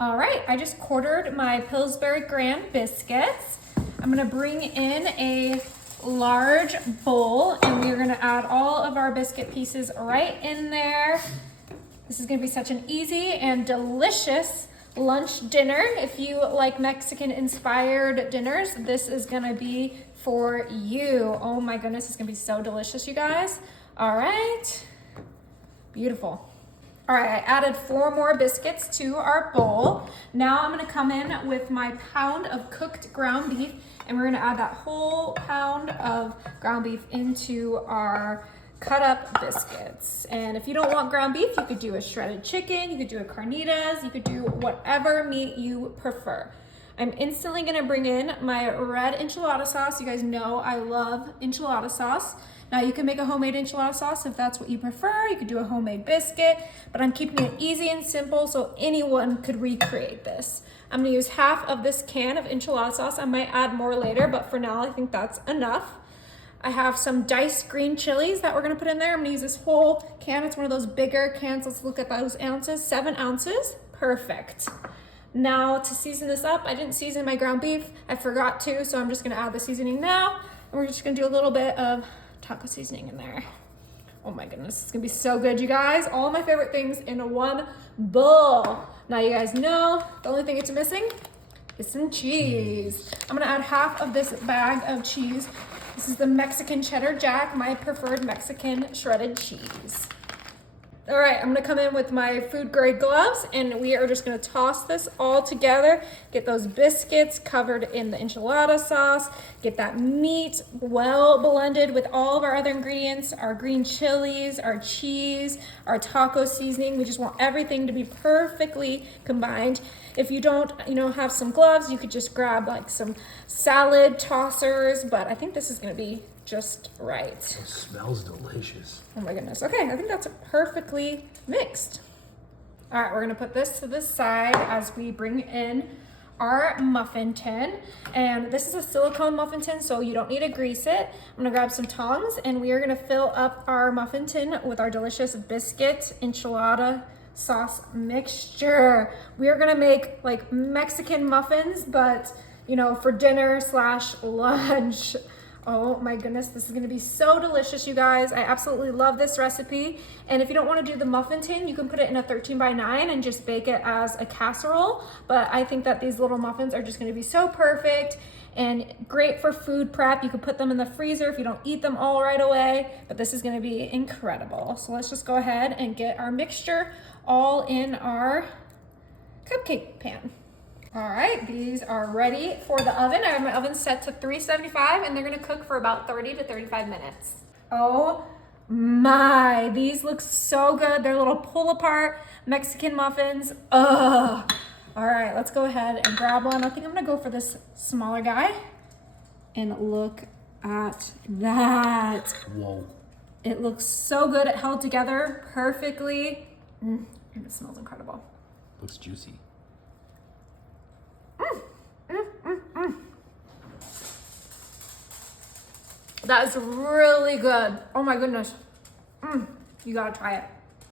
All right, I just quartered my Pillsbury Graham biscuits. I'm gonna bring in a large bowl and we're gonna add all of our biscuit pieces right in there. This is gonna be such an easy and delicious lunch dinner. If you like Mexican inspired dinners, this is gonna be for you. Oh my goodness, it's gonna be so delicious, you guys. All right, beautiful. All right, I added 4 more biscuits to our bowl. Now I'm gonna come in with my pound of cooked ground beef and we're gonna add that whole pound of ground beef into our cut up biscuits. And if you don't want ground beef, you could do a shredded chicken, you could do a carnitas, you could do whatever meat you prefer. I'm instantly gonna bring in my red enchilada sauce. You guys know I love enchilada sauce. Now you can make a homemade enchilada sauce if that's what you prefer. You could do a homemade biscuit, but I'm keeping it easy and simple so anyone could recreate this. I'm gonna use half of this can of enchilada sauce. I might add more later, but for now I think that's enough. I have some diced green chilies that we're gonna put in there. I'm gonna use this whole can. It's one of those bigger cans. Let's look at those ounces, 7 ounces, perfect. Now to season this up, I didn't season my ground beef. I forgot to, so I'm just gonna add the seasoning now. And we're just gonna do a little bit of taco seasoning in there. Oh my goodness, it's gonna be so good, you guys. All my favorite things in one bowl. Now you guys know the only thing it's missing is some cheese. I'm gonna add half of this bag of cheese. This is the Mexican cheddar jack, my preferred Mexican shredded cheese. All right, I'm gonna come in with my food grade gloves and we are just gonna toss this all together, get those biscuits covered in the enchilada sauce, get that meat well blended with all of our other ingredients, our green chilies, our cheese, our taco seasoning. We just want everything to be perfectly combined. If you don't, have some gloves, you could just grab like some salad tossers, but I think this is gonna be just right. It smells delicious. Oh my goodness. Okay, I think that's perfectly mixed. All right, we're gonna put this to the side as we bring in our muffin tin. And this is a silicone muffin tin, so you don't need to grease it. I'm gonna grab some tongs and we are gonna fill up our muffin tin with our delicious biscuit enchilada sauce mixture. We are gonna make like Mexican muffins, but for dinner / lunch. Oh my goodness, this is gonna be so delicious, you guys. I absolutely love this recipe. And if you don't wanna do the muffin tin, you can put it in a 13x9 and just bake it as a casserole. But I think that these little muffins are just gonna be so perfect and great for food prep. You could put them in the freezer if you don't eat them all right away, but this is gonna be incredible. So let's just go ahead and get our mixture all in our cupcake pan. All right, these are ready for the oven. I have my oven set to 375 and they're gonna cook for about 30 to 35 minutes. Oh my, these look so good. They're little pull apart Mexican muffins. Ugh. All right, let's go ahead and grab one. I think I'm gonna go for this smaller guy. And look at that. Whoa. It looks so good. It held together perfectly. And it smells incredible. Looks juicy. That is really good. Oh my goodness. You gotta try it.